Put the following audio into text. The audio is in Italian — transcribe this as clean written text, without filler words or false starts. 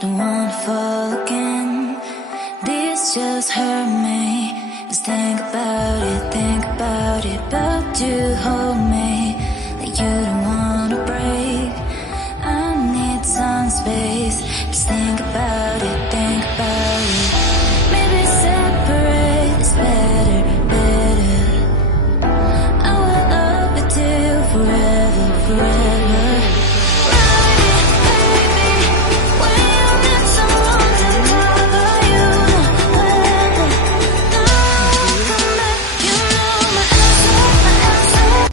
don't wanna fall again. This just hurt me. Just think about it, but you hold me like you don't wanna break. I need some space, just think about it.